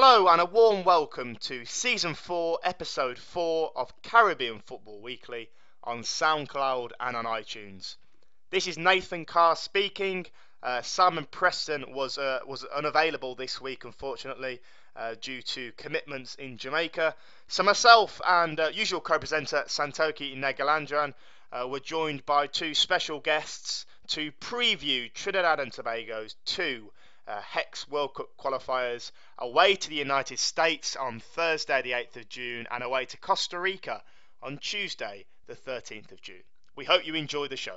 Hello and a warm welcome to Season 4, Episode 4 of Caribbean Football Weekly on SoundCloud and on iTunes. This is Nathan Carr speaking. Sam and Preston was unavailable this week, unfortunately, due to commitments in Jamaica. So myself and usual co-presenter Santokie Nagulendran were joined by two special guests to preview Trinidad and Tobago's two Hex World Cup qualifiers away to the United States on Thursday the 8th of June and away to Costa Rica on Tuesday the 13th of June. We hope you enjoy the show.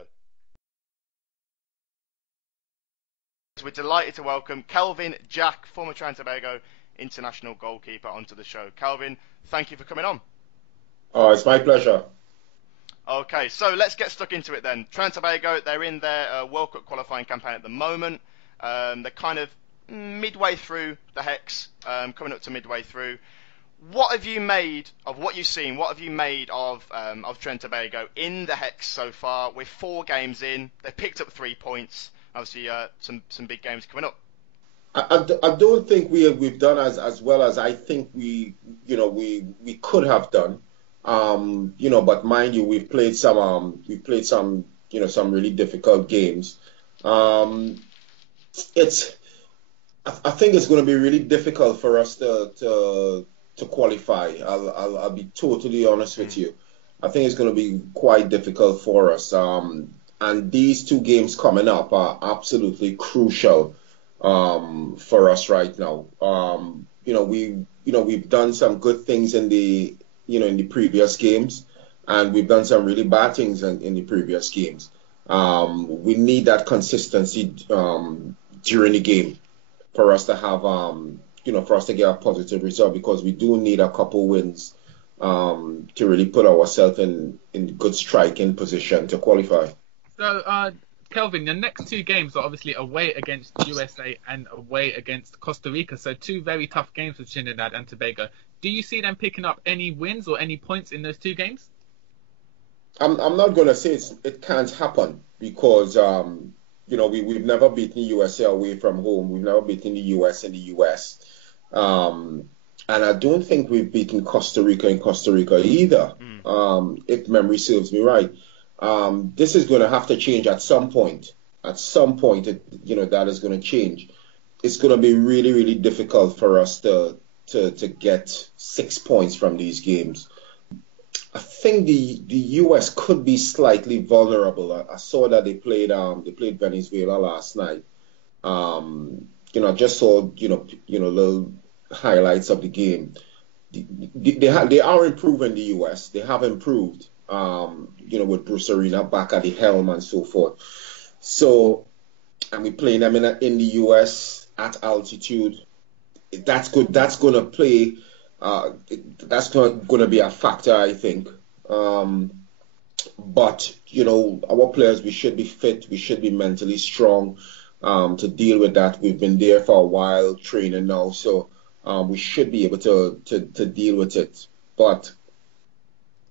We're delighted to welcome Kelvin Jack, former Trinidad Tobago international goalkeeper, onto the show. Kelvin, thank you for coming on. Oh, it's my pleasure. Okay, so let's get stuck into it then. Trinidad Tobago, they're in their World Cup qualifying campaign at the moment. They're kind of midway through the Hex, coming up to midway through. What have you made of what you've seen? What have you made of Trinidad Tobago in the Hex so far? We're 4 games in. They've picked up 3 points. Obviously, some big games coming up. I don't think we've done as well as I think we could have done. But mind you, we've played some some really difficult games. I think it's going to be really difficult for us to qualify. I'll be totally honest with you. I think it's going to be quite difficult for us. And these 2 games coming up are absolutely crucial for us right now. We've done some good things in the previous games, and we've done some really bad things in the previous games. We need that consistency during the game for us to have for us to get a positive result, because we do need a couple wins to really put ourselves in good striking position to qualify. So, Kelvin, the next 2 games are obviously away against USA and away against Costa Rica. So 2 very tough games for Trinidad and Tobago. Do you see them picking up any wins or any points in those 2 games? I'm not going to say it can't happen, because we've never beaten USA away from home. We've never beaten the US in the US. And I don't think we've beaten Costa Rica in Costa Rica either, if memory serves me right. This is going to have to change at some point. At some point, that is going to change. It's going to be really, really difficult for us to get 6 points from these games. I think the US could be slightly vulnerable. I saw that they played Venezuela last night. I just saw little highlights of the game. They are improving, the US. They have improved. With Bruce Arena back at the helm and so forth. So, and we're playing them in the US at altitude. That's good. That's going to play. That's going to be a factor, I think. But our players, we should be fit. We should be mentally strong to deal with that. We've been there for a while, training now, so we should be able to deal with it. But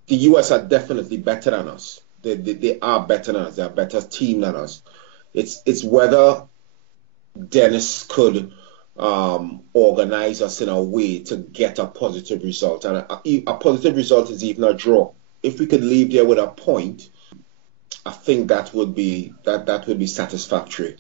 the US are definitely better than us. They are better than us. They're a better team than us. It's whether Dennis could organize us in a way to get a positive result. And a positive result is even a draw. If we could leave there with a point, I think that would be satisfactory.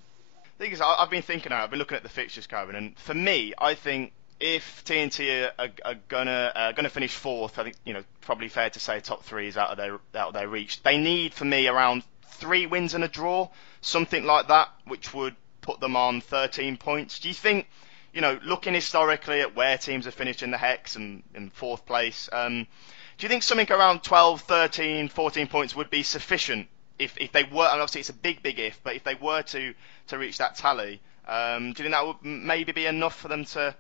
The thing is, I've been thinking, I've been looking at the fixtures, Carvin, and for me, I think if TNT are gonna finish 4th, I think probably fair to say top 3 is out of their reach. They need, for me, around 3 wins and a draw, something like that, which would put them on 13 points. Do you think, looking historically at where teams have finished in the Hex and in 4th place, do you think something around 12, 13, 14 points would be sufficient if they were? And obviously it's a big if, but if they were to reach that tally, do you think that would maybe be enough for them to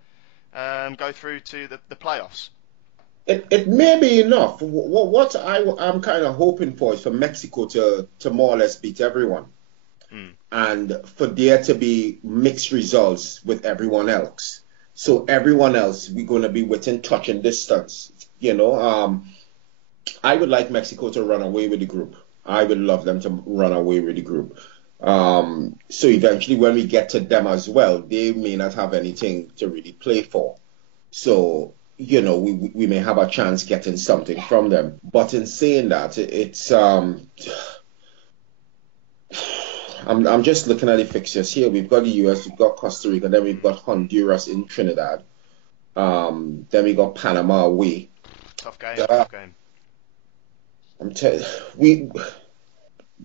go through to the playoffs? It may be enough. What I'm kind of hoping for is for Mexico to more or less beat everyone, and for there to be mixed results with everyone else. So everyone else, we're going to be within touching distance. I would like Mexico to run away with the group. I would love them to run away with the group. So eventually when we get to them as well, they may not have anything to really play for. So, we may have a chance getting something from them. But in saying that, I'm just looking at the fixtures here. We've got the US, we've got Costa Rica, then we've got Honduras in Trinidad. Then we got Panama away. Tough game. Tough game.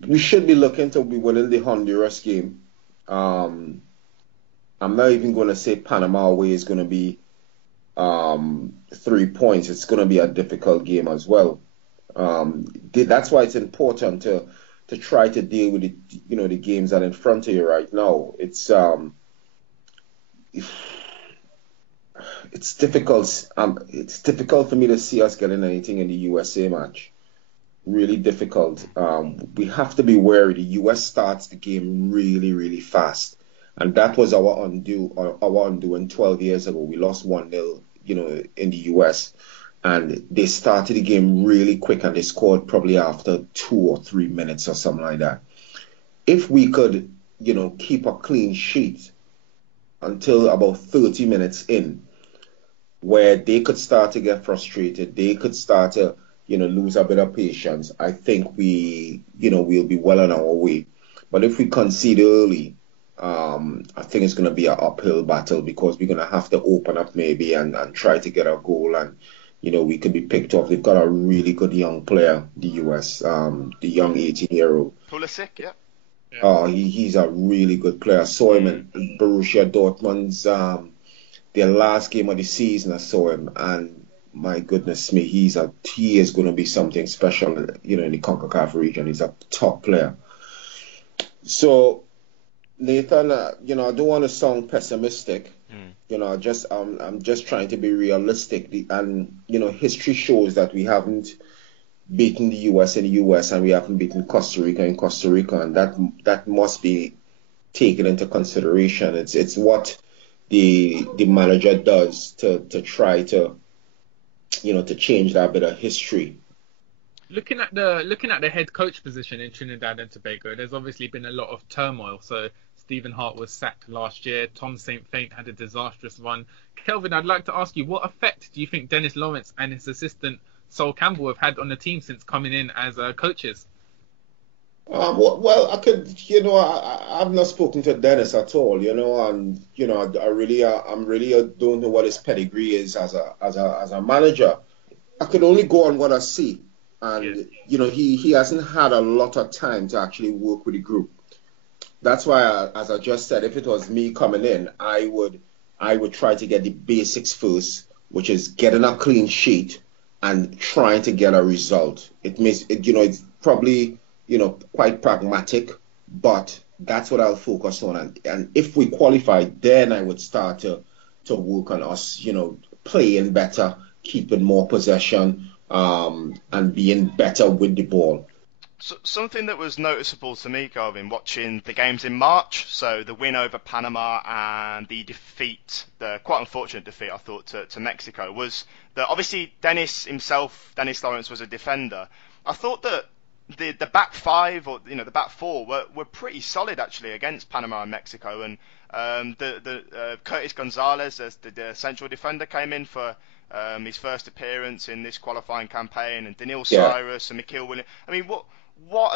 We should be looking to be winning the Honduras game. I'm not even going to say Panama away is going to be 3 points. It's going to be a difficult game as well. That's why it's important to try to deal with the games that are in front of you right now. It's difficult. It's difficult for me to see us getting anything in the USA match. Really difficult. We have to be wary. The US starts the game really, really fast, and that was our undoing 12 years ago. We lost 1-0, in the US, and they started the game really quick, and they scored probably after 2 or 3 minutes or something like that. If we could, keep a clean sheet until about 30 minutes in, where they could start to get frustrated, they could start to lose a bit of patience, I think we'll be well on our way. But if we concede early, I think it's going to be an uphill battle, because we're going to have to open up maybe and try to get a goal, and we could be picked off. They've got a really good young player, the US, the young 18-year-old. Pulisic, yeah. Oh, he's a really good player. I saw him in Borussia Dortmund's their last game of the season. I saw him, and my goodness me, he is going to be something special, in the CONCACAF region. He's a top player. So, Nathan, I don't want to sound pessimistic. I'm just trying to be realistic. And history shows that we haven't beaten the US in the US, and we haven't beaten Costa Rica in Costa Rica, and that must be taken into consideration. It's what the manager does to try to to change that bit of history. Looking at the head coach position in Trinidad and Tobago, there's obviously been a lot of turmoil. So Stephen Hart was sacked last year. Tom St. Faint had a disastrous run. Kelvin, I'd like to ask you, what effect do you think Dennis Lawrence and his assistant Sol Campbell have had on the team since coming in as coaches? Well, I could, I've not spoken to Dennis at all, and I really don't know what his pedigree is as a manager. I could only go on what I see, and he hasn't had a lot of time to actually work with the group. That's why, as I just said, if it was me coming in, I would try to get the basics first, which is getting a clean sheet and trying to get a result. It's probably quite pragmatic, but that's what I'll focus on. And if we qualify, then I would start to work on us, playing better, keeping more possession, and being better with the ball. So, something that was noticeable to me, Kelvin, watching the games in March, so the win over Panama and the quite unfortunate defeat, I thought, to Mexico, was that obviously Dennis Lawrence was a defender. I thought that the back five, or the back four, were pretty solid actually against Panama and Mexico, and Curtis Gonzalez, as the central defender, came in for his first appearance in this qualifying campaign, and Daniil Cyrus and Michael Williams. I mean, what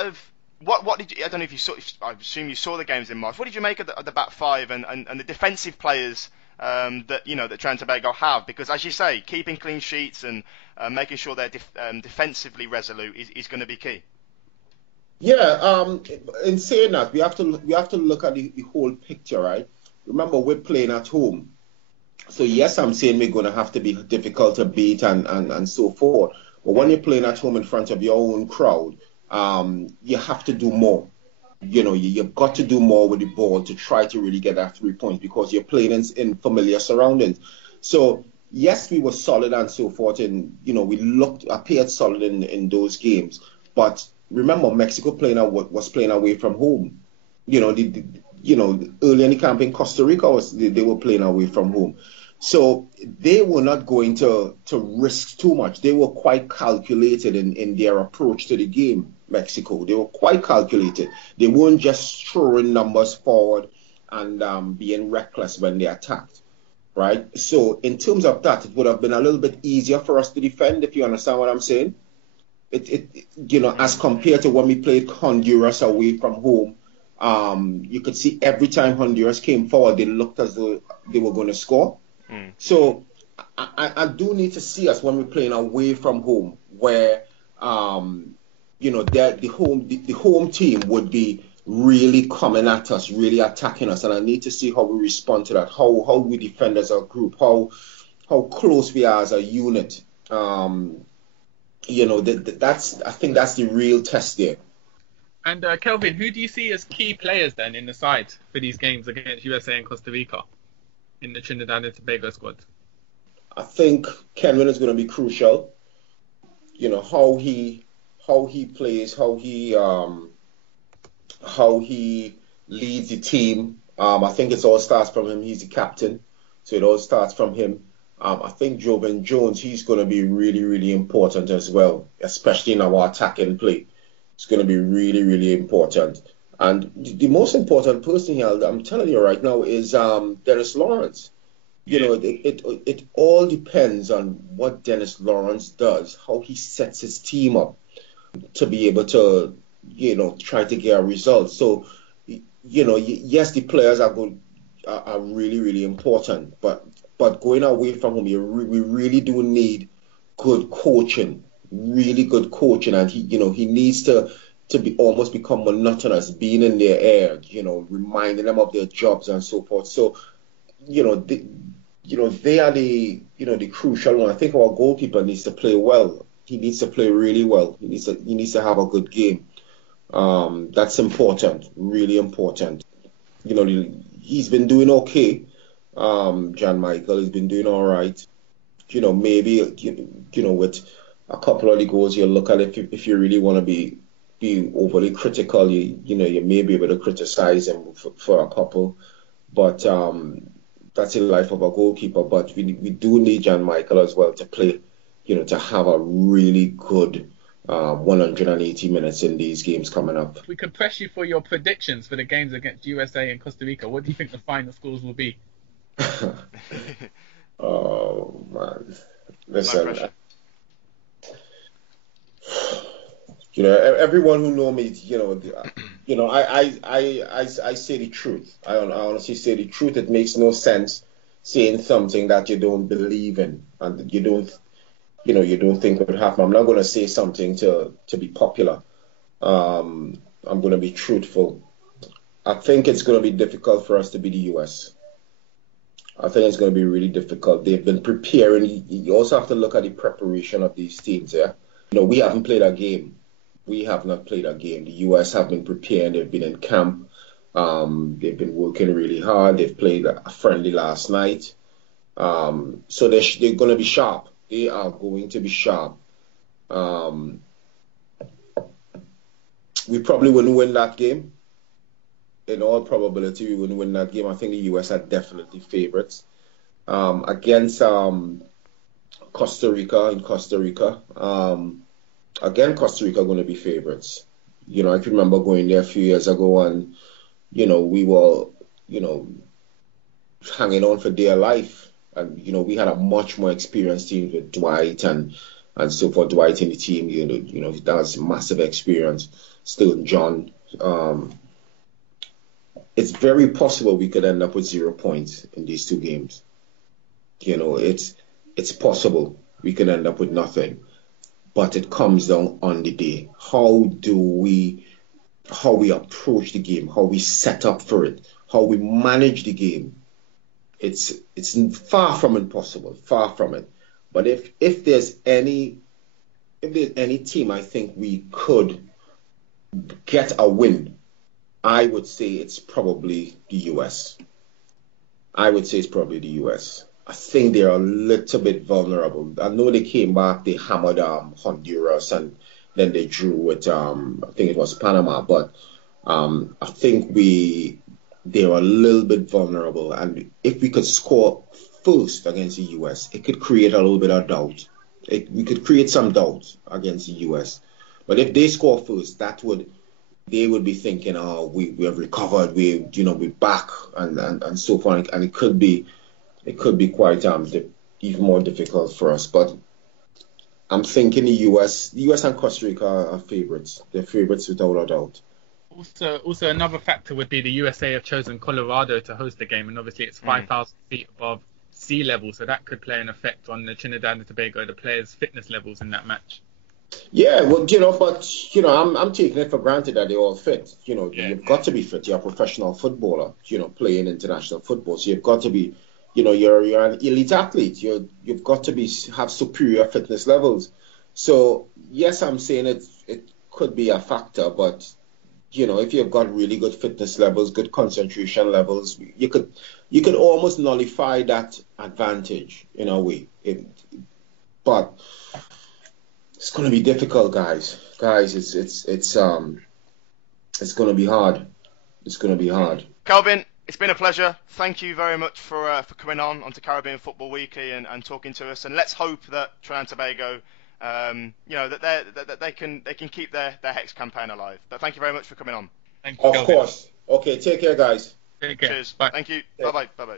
did you? I don't know if you saw. I assume you saw the games in March. What did you make of the back five and the defensive players that Trinidad Tobago have? Because, as you say, keeping clean sheets and making sure they're defensively resolute is going to be key. Yeah, in saying that, we have to look at the whole picture, right? Remember, we're playing at home. So yes, I'm saying we're going to have to be difficult to beat and so forth. But when you're playing at home in front of your own crowd, you have to do more. You've got to do more with the ball to try to really get that 3 points, because you're playing in familiar surroundings. So yes, we were solid and so forth, and we appeared solid in those games. But remember, Mexico was playing away from home. Early in the camp in Costa Rica, they were playing away from home. So they were not going to risk too much. They were quite calculated in their approach to the game, Mexico. They were quite calculated. They weren't just throwing numbers forward and being reckless when they attacked, right? So in terms of that, it would have been a little bit easier for us to defend, if you understand what I'm saying. As compared to when we played Honduras away from home, you could see every time Honduras came forward, they looked as though they were going to score. So I do need to see us when we're playing away from home, where the home team would be really coming at us, really attacking us, and I need to see how we respond to that, how we defend as a group, how close we are as a unit. I think that's the real test there. And Kelvin, who do you see as key players then in the side for these games against USA and Costa Rica in the Trinidad and Tobago squad? I think Kelvin is going to be crucial. How he plays, how he leads the team. I think it all starts from him. He's the captain, so it all starts from him. I think Jovan Jones, he's going to be really, really important as well, especially in our attacking play. It's going to be really, really important. And the most important person here, I'm telling you right now, is Dennis Lawrence. It all depends on what Dennis Lawrence does, how he sets his team up to be able to, try to get a result. So, yes, the players are really, really important, but going away from home, we really do need good coaching, really good coaching, and he needs to almost become monotonous, being in their air, reminding them of their jobs and so forth. So, they are the crucial one. I think our goalkeeper needs to play well. He needs to play really well. He needs to have a good game. That's important, really important. He's been doing okay. John Michael has been doing all right. Maybe with a couple of the goals you look at, if you really want to be overly critical, you may be able to criticize him for a couple, but that's the life of a goalkeeper. But we do need John Michael as well to play, to have a really good 180 minutes in these games coming up. We could press you for your predictions for the games against USA and Costa Rica. What do you think the final scores will be? Oh man, listen. Everyone who know me, I say the truth. I honestly say the truth. It makes no sense saying something that you don't believe in and you don't think would happen. I'm not going to say something to be popular. I'm going to be truthful. I think it's going to be difficult for us to beat the US. I think it's going to be really difficult. They've been preparing. You also have to look at the preparation of these teams. Yeah, we haven't played a game. We have not played a game. The US have been preparing. They've been in camp. They've been working really hard. They've played a friendly last night. So they're going to be sharp. They are going to be sharp. We probably wouldn't win that game. In all probability, we wouldn't win that game. I think the US are definitely favorites. Against Costa Rica in Costa Rica. Again, Costa Rica are going to be favorites. I can remember going there a few years ago and, we were, hanging on for dear life. And, we had a much more experienced team with Dwight and so forth. Dwight in the team, that was massive experience. Still, John. It's very possible we could end up with 0 points in these two games. It's possible we could end up with nothing. But it comes down on the day. How we approach the game, how we set up for it, how we manage the game. It's far from impossible, far from it. But if there's any team I think we could get a win, I would say it's probably the US. I think they're a little bit vulnerable. I know they came back, they hammered Honduras, and then they drew with, I think it was Panama. But I think they're a little bit vulnerable. And if we could score first against the US, it could create a little bit of doubt. We could create some doubt against the US. But if they score first, they would be thinking, we have recovered, we're back, and so forth. And it could be it could be quite even more difficult for us. But I'm thinking the US and Costa Rica are favourites. They're favourites without a doubt. Also, another factor would be the USA have chosen Colorado to host the game, and obviously it's 5,000 feet above sea level, so that could play an effect on the Trinidad and Tobago, the players' fitness levels in that match. Yeah, well, I'm taking it for granted that they all fit. You've got to be fit. You're a professional footballer, playing international football. So you've got to be, you're an elite athlete. You've got to have superior fitness levels. So yes, I'm saying it could be a factor, but if you've got really good fitness levels, good concentration levels, you could almost nullify that advantage in a way. But it's going to be difficult, guys. Guys, it's going to be hard. It's going to be hard. Kelvin, it's been a pleasure. Thank you very much for coming onto Caribbean Football Weekly and talking to us. And let's hope that Trinidad and Tobago, that they can keep their Hex campaign alive. But thank you very much for coming on. Thank you, of Kelvin. course. Okay, take care, guys. Take care. Cheers. Bye. Thank you. Bye bye.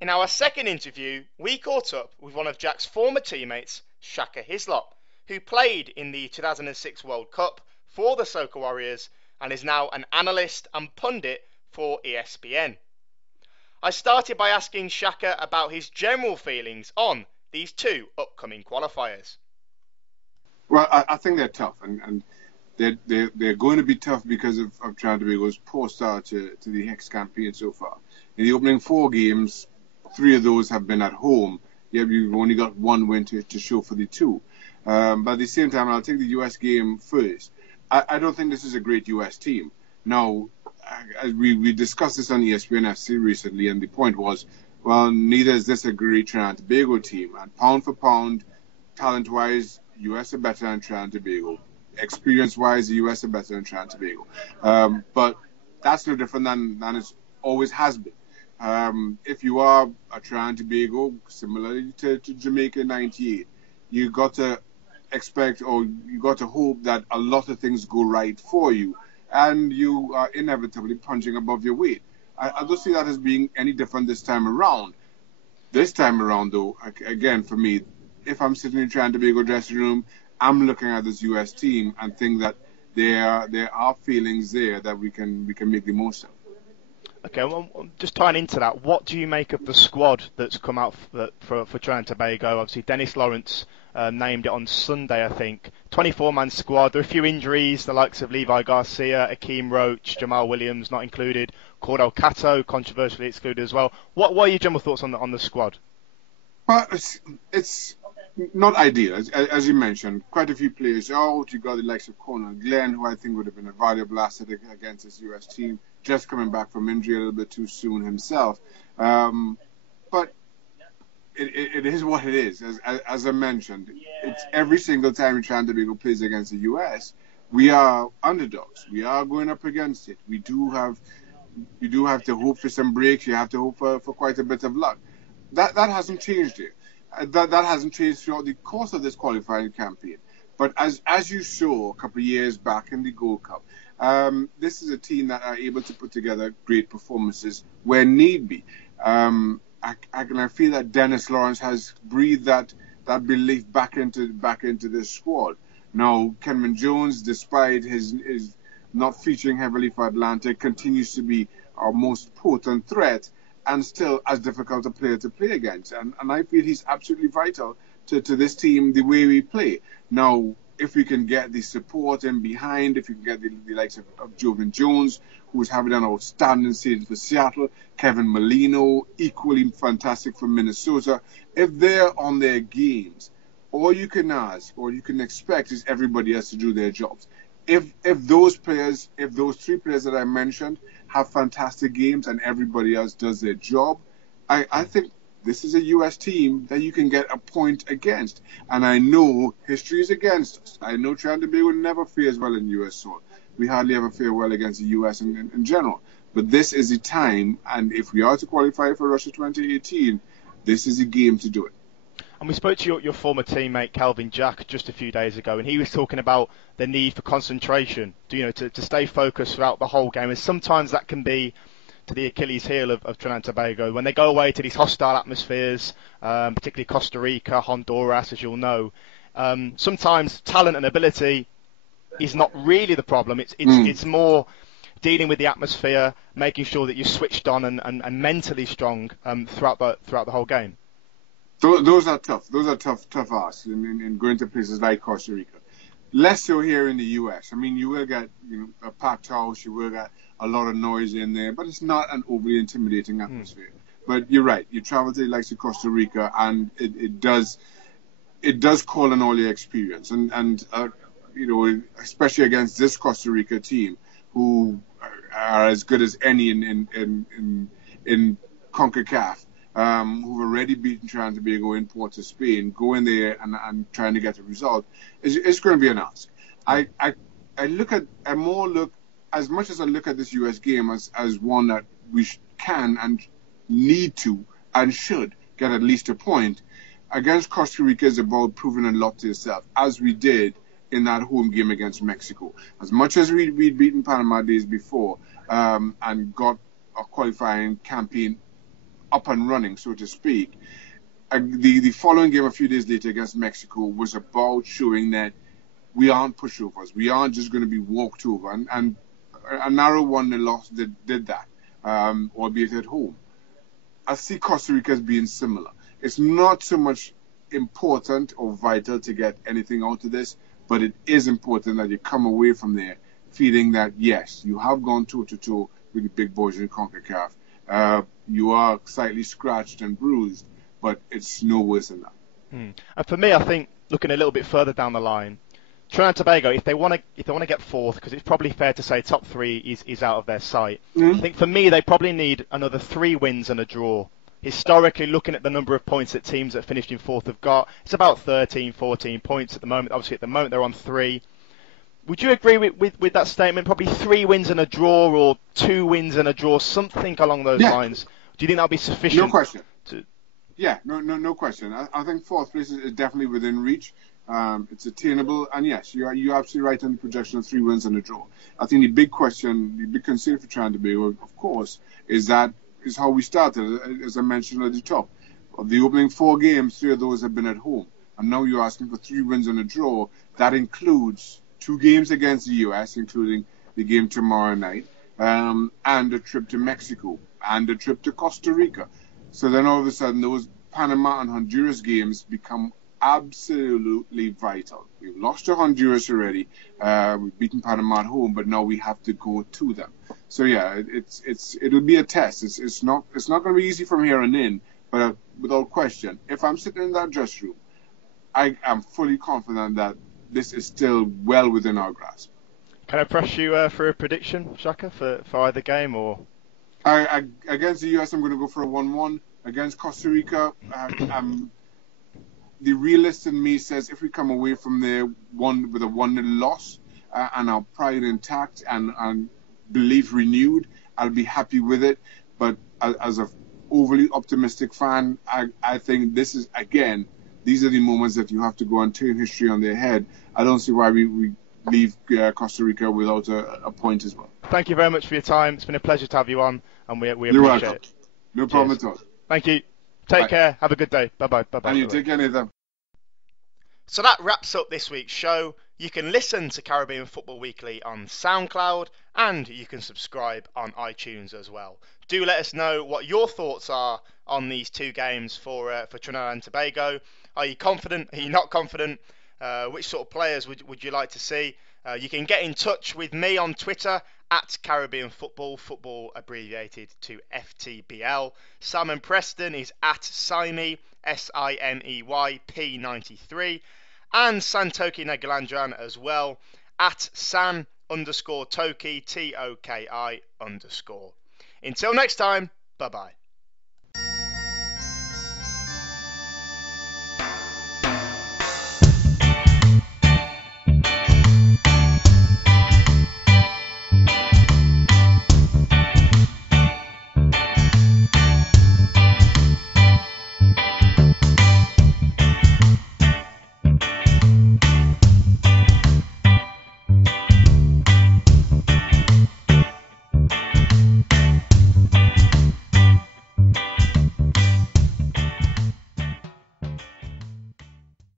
In our second interview, we caught up with one of Jack's former teammates, Shaka Hislop, who played in the 2006 World Cup for the Soca Warriors and is now an analyst and pundit for ESPN. I started by asking Shaka about his general feelings on these two upcoming qualifiers. Well, I think they're tough, and they're going to be tough because of Trinidad and Tobago's poor start to the Hex campaign so far. In the opening 4 games, 3 of those have been at home. Yeah, we've only got 1 win to show for the 2. But at the same time, I'll take the US game first. I don't think this is a great US team. Now, we discussed this on ESPN FC recently, and the point was, well, neither is this a great Trinidad and Tobago team. And pound for pound, talent-wise, US are better than Trinidad and Tobago. Experience-wise, the US are better than Trinidad and Tobago. But that's no different than it always has been. If you are a Trinidad and Tobago, similarly to Jamaica in '98, you got to expect, or you got to hope that a lot of things go right for you, and you are inevitably punching above your weight. I don't see that as being any different this time around. This time around, though, again, for me, if I'm sitting in the Trinidad and Tobago dressing room, I'm looking at this US team and think that there are feelings there that we can make the most of. Okay, well, just tying into that, what do you make of the squad that's come out for Trinidad and Tobago? Obviously, Dennis Lawrence named it on Sunday, I think. 24-man squad. There are a few injuries, the likes of Levi Garcia, Akeem Roach, Jamal Williams not included, Cordell Cato controversially excluded as well. What are your general thoughts on the squad? Well, it's not ideal, as you mentioned. Quite a few players out. You got the likes of Conor Glenn, who I think would have been a valuable asset against this US team, just coming back from injury a little bit too soon himself. But it is what it is. As I mentioned, it's every single time Trinidad and Tobago plays against the US, we are underdogs. We are going up against it. You do have to hope for some breaks. You have to hope for quite a bit of luck. That hasn't changed here. That hasn't changed throughout the course of this qualifying campaign. But as you saw a couple of years back in the Gold Cup, this is a team that are able to put together great performances where need be. I feel that Dennis Lawrence has breathed that belief back into this squad. Now, Kenman Jones, despite his not featuring heavily for Atlantic, continues to be our most potent threat and still as difficult a player to play against. And I feel he's absolutely vital to this team, the way we play. Now, if we can get the support in behind, if you can get the likes of Jovan Jones, who's having an outstanding season for Seattle, Kevin Molino, equally fantastic for Minnesota, if they're on their games, all you can ask, or you can expect, is everybody else to do their jobs. If those 3 players that I mentioned have fantastic games and everybody else does their job, I think this is a US team that you can get a point against. And I know history is against us. I know Trinidad and Tobago never fares well in US soil. We hardly ever fare well against the US in general. But this is the time, and if we are to qualify for Russia 2018, this is the game to do it. And we spoke to your former teammate Kelvin Jack just a few days ago, and he was talking about the need for concentration, to stay focused throughout the whole game. And sometimes that can be to the Achilles heel of Trinidad and Tobago. When they go away to these hostile atmospheres, particularly Costa Rica, Honduras, as you'll know, sometimes talent and ability is not really the problem. It's more dealing with the atmosphere, making sure that you're switched on and mentally strong throughout the whole game. Those are tough. Those are tough asks in going to places like Costa Rica. Less so here in the U.S. I mean, you will get a packed house, you will get a lot of noise in there, but it's not an overly intimidating atmosphere. But you're right. You travel to the likes of Costa Rica, and it does call an all your experience, and especially against this Costa Rica team, who are as good as any in CONCACAF. Who've already beaten Trinidad and Tobago in Port of Spain, going there and trying to get a result, it's going to be an ask. I look as much as I look at this US game as one that we can and need to and should get at least a point. Against Costa Rica is about proving a lot to yourself, as we did in that home game against Mexico. As much as we'd beaten Panama days before and got a qualifying campaign up and running, so to speak, the following game a few days later against Mexico was about showing that we aren't pushovers. We aren't just going to be walked over. And a narrow 1-0 loss did that, albeit at home. I see Costa Rica as being similar. It's not so much important or vital to get anything out of this, but it is important that you come away from there feeling that, yes, you have gone toe-to-toe with the big boys in CONCACAF. You are slightly scratched and bruised, but it's no worse than that. And for me, I think looking a little bit further down the line, Trinidad and Tobago, if they want to get fourth, because it's probably fair to say top three is out of their sight. I think for me, they probably need another 3 wins and a draw. Historically, looking at the number of points that teams that finished in fourth have got, it's about 13, 14 points at the moment. Obviously, at the moment they're on 3. Would you agree with that statement? Probably 3 wins and a draw, or 2 wins and a draw, something along those lines. Do you think that'll be sufficient? No question. No question. I think fourth place is definitely within reach. It's attainable, and yes, you're absolutely right on the projection of 3 wins and a draw. I think the big question, the big concern for Trinidad and Tobago, of course, is how we started. As I mentioned at the top, of the opening 4 games, 3 of those have been at home, and now you're asking for 3 wins and a draw. That includes 2 games against the US, including the game tomorrow night, and a trip to Mexico, and a trip to Costa Rica. So then all of a sudden, those Panama and Honduras games become absolutely vital. We've lost to Honduras already. We've beaten Panama at home, but now we have to go to them. So yeah, it'll be a test. It's not going to be easy from here on in, but without question, if I'm sitting in that dressing room, I am fully confident that this is still well within our grasp. Can I press you for a prediction, Shaka, for either game? Or against the US, I'm going to go for a 1-1. Against Costa Rica, the realist in me says if we come away from there with a 1-0 loss and our pride intact and belief renewed, I'll be happy with it. But as an overly optimistic fan, I think this is, again, these are the moments that you have to go and turn history on their head. I don't see why we leave Costa Rica without a point as well. Thank you very much for your time. It's been a pleasure to have you on, and we appreciate You're welcome. it. No problem at all. Thank you. Take care. Have a good day. Bye-bye. And you take care, Nathan. So that wraps up this week's show. You can listen to Caribbean Football Weekly on SoundCloud, and you can subscribe on iTunes as well. Do let us know what your thoughts are on these 2 games for Trinidad and Tobago. Are you confident? Are you not confident? Which sort of players would you like to see? You can get in touch with me on Twitter at Caribbean Football abbreviated to FTBL. Sam and Preston is at Simey, SIMEYP93, and Santokie Nagulendran as well, at San_Toki, TOKI_. Until next time, bye bye.